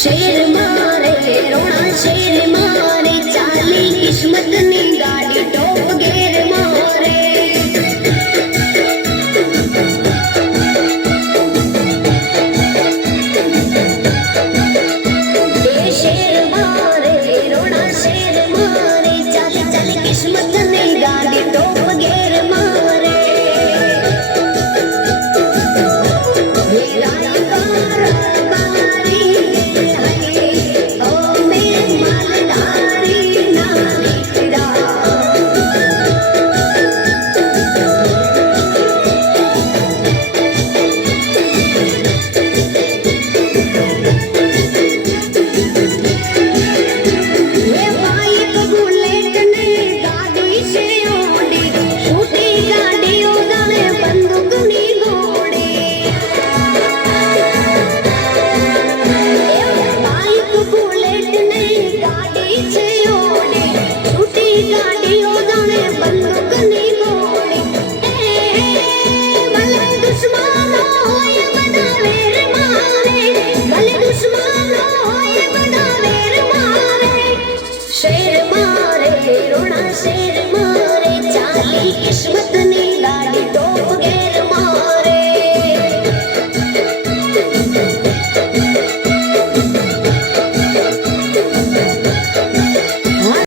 शेर मारे रोना शेर मारे चाली किस्मत नी गाड़ी टॉप गेर मारे शेर मारे रोना शेर मारे चाली चाली किस्मत नी गाड़ी टॉप गेर मारे शेर मारे रोना शेर मारे चाली किस्मत